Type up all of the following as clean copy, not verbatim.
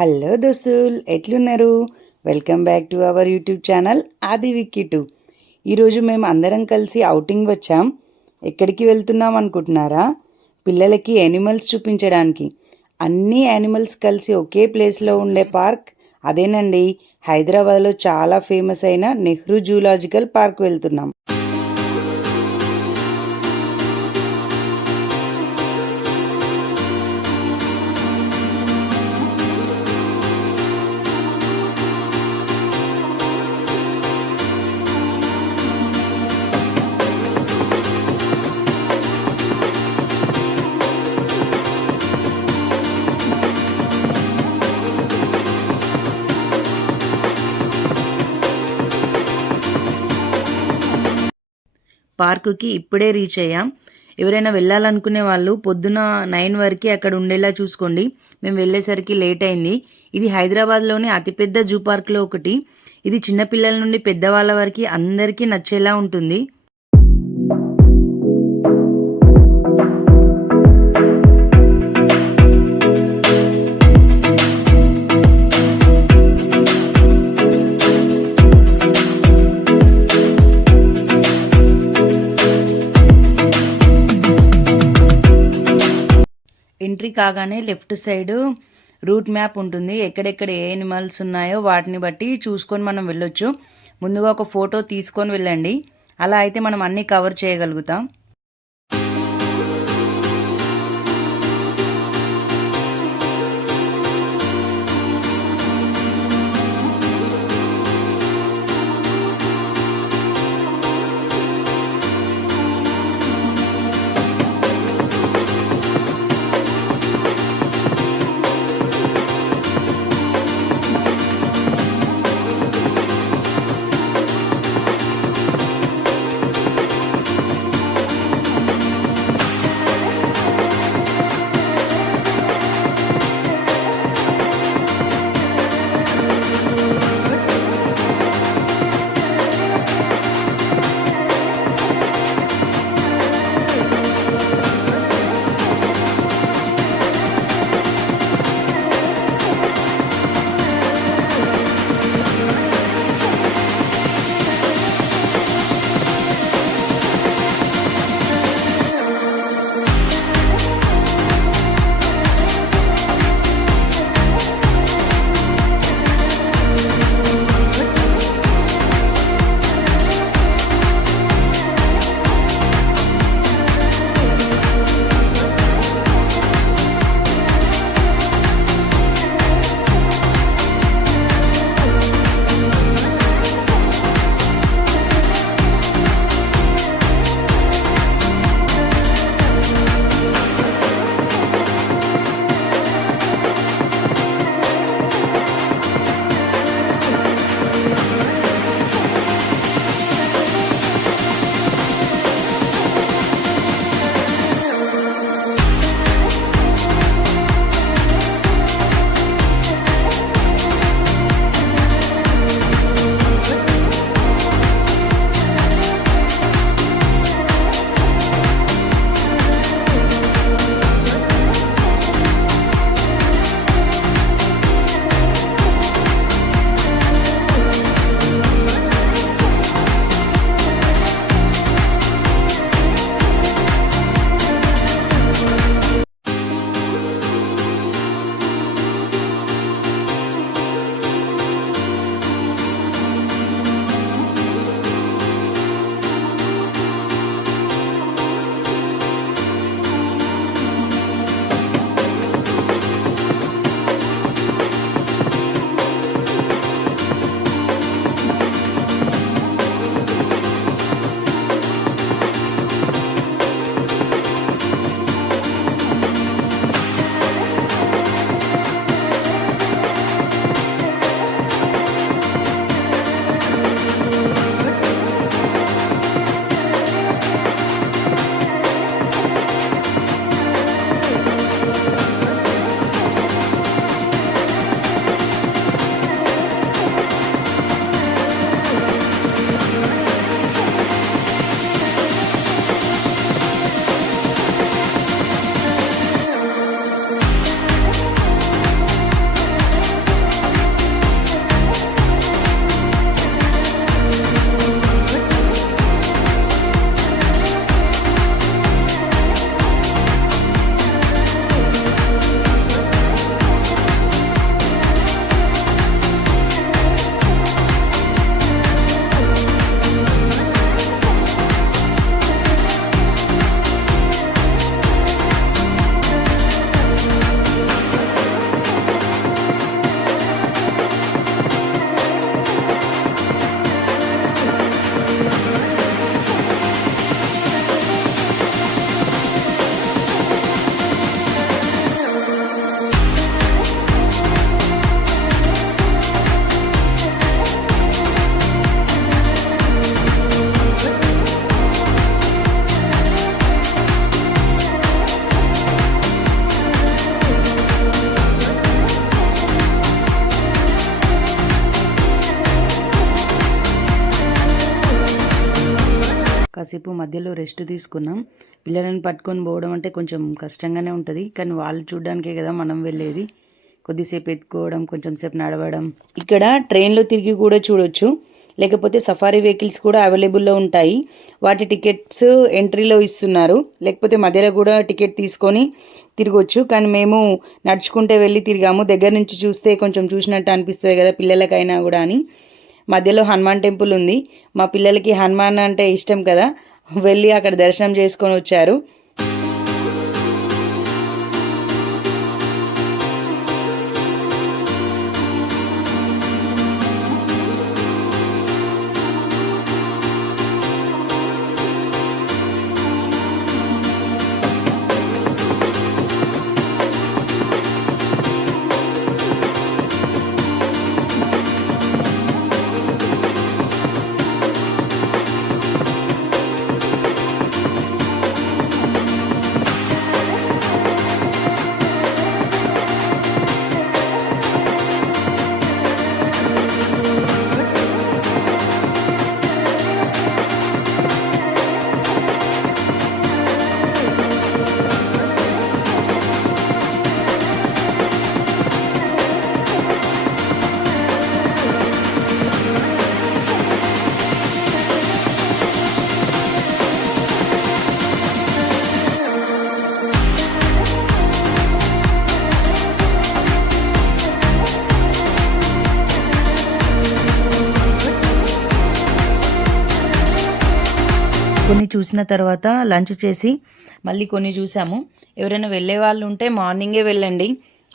Hello దోస్తులు, ఎట్లున్నారు? Welcome back to our YouTube channel ఆది విక్కీ 2. ఈరోజు మేము అందరం కలిసి ఔటింగ్ వచ్చాం. ఎక్కడికి వెళ్తున్నాం అనుకుంటున్నారా? పిల్లలకి యానిమల్స్ చూపించడానికి. అన్ని యానిమల్స్ కలిసి ఒకే ప్లేస్లో ఉండే పార్క్ అదేనండి. హైదరాబాద్లో చాలా ఫేమస్ అయిన నెహ్రూ జూలాజికల్ పార్క్ వెళ్తున్నాం. పార్కుకి ఇప్పుడే రీచ్ అయ్యాం. ఎవరైనా వెళ్ళాలనుకునే వాళ్ళు పొద్దున 9 వరకు అక్కడ ఉండేలా చూసుకోండి. మేము వెళ్ళేసరికి లేట్ అయింది. ఇది హైదరాబాద్లోని అతిపెద్ద జూ పార్క్లో ఒకటి. ఇది చిన్నపిల్లల నుండి పెద్దవాళ్ళ వరకు అందరికీ నచ్చేలా ఉంటుంది. ఎంట్రీ కాగానే లెఫ్ట్ సైడ్ రూట్ మ్యాప్ ఉంటుంది. ఎక్కడెక్కడ ఏ యానిమల్స్ ఉన్నాయో వాటిని బట్టి చూసుకొని మనం వెళ్ళొచ్చు. ముందుగా ఒక ఫోటో తీసుకొని వెళ్ళండి. అలా అయితే మనం అన్నీ కవర్ చేయగలుగుతాం. కాసేపు మధ్యలో రెస్ట్ తీసుకున్నాం. పిల్లలను పట్టుకొని పోవడం అంటే కొంచెం కష్టంగానే ఉంటుంది, కానీ వాళ్ళు చూడడానికే కదా మనం వెళ్ళేది. కొద్దిసేపు ఎత్తుకోవడం, కొంచెం సేపు నడవడం. ఇక్కడ ట్రైన్లో తిరిగి కూడా చూడొచ్చు, లేకపోతే సఫారీ వెహికల్స్ కూడా అవైలబుల్లో ఉంటాయి. వాటి టికెట్స్ ఎంట్రీలో ఇస్తున్నారు, లేకపోతే మధ్యలో కూడా టికెట్ తీసుకొని తిరగొచ్చు. కానీ మేము నడుచుకుంటే వెళ్ళి తిరిగాము. దగ్గర నుంచి చూస్తే కొంచెం చూసినట్టు అనిపిస్తుంది కదా పిల్లలకైనా కూడా అని. మధ్యలో హనుమాన్ టెంపుల్ ఉంది. మా పిల్లలకి హనుమాన్ అంటే ఇష్టం కదా, వెళ్ళి అక్కడ దర్శనం చేసుకొని వచ్చారు. కొన్ని చూసిన తర్వాత లంచ్ చేసి మళ్ళీ కొన్ని చూసాము. ఎవరైనా వెళ్ళే వాళ్ళు ఉంటే మార్నింగే వెళ్ళండి,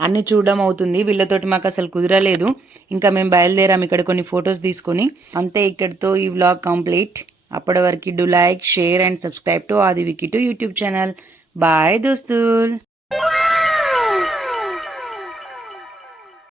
అన్నీ చూడడం అవుతుంది. వీళ్ళతోటి మాకు అసలు కుదరలేదు. ఇంకా మేము బయలుదేరాం ఇక్కడ కొన్ని ఫొటోస్ తీసుకొని. అంతే, ఇక్కడితో ఈ వ్లాగ్ కంప్లీట్. అప్పటి వరకు do like, share and subscribe to Adi Vicky to YouTube channel. Bye దోస్తుల్.